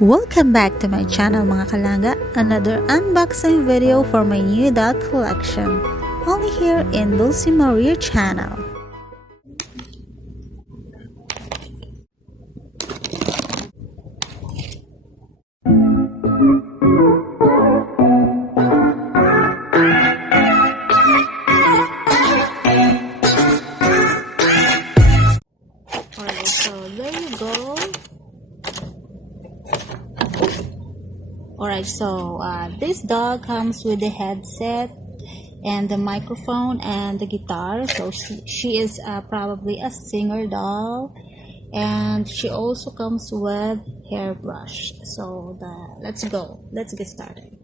Welcome back to my channel mga kalangga, another unboxing video for my new doll collection, only here in DOLCE channel. Alright, so there you go. Alright, so this doll comes with the headset and the microphone and the guitar. So she is probably a singer doll, and she also comes with hairbrush. So let's get started.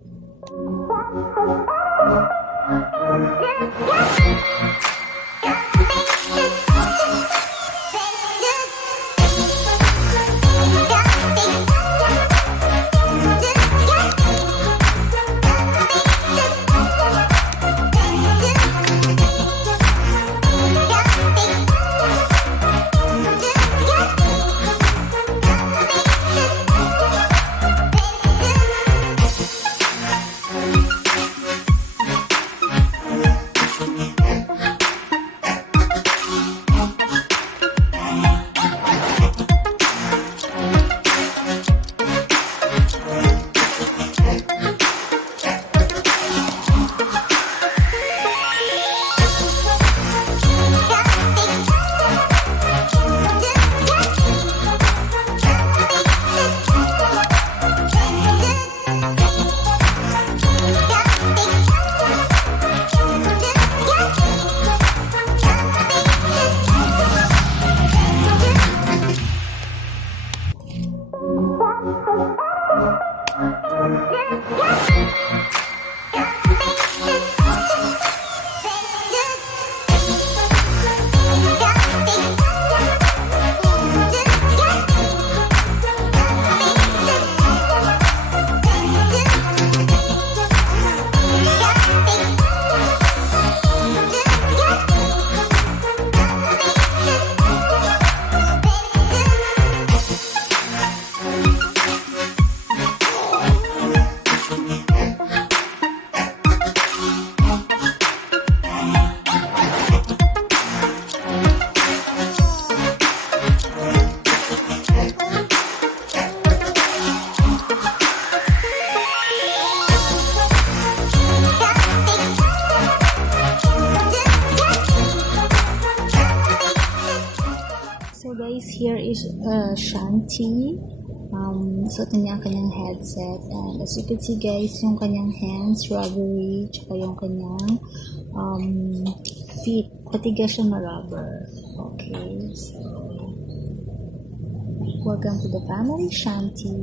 So guys, here is Shanti. Suot niya ang kanyang headset, and as you can see guys, yung kanyang hands, rubbery, tsaka yung kanyang feet, patiga siya na rubber. Okay, so welcome to the family, Shanti.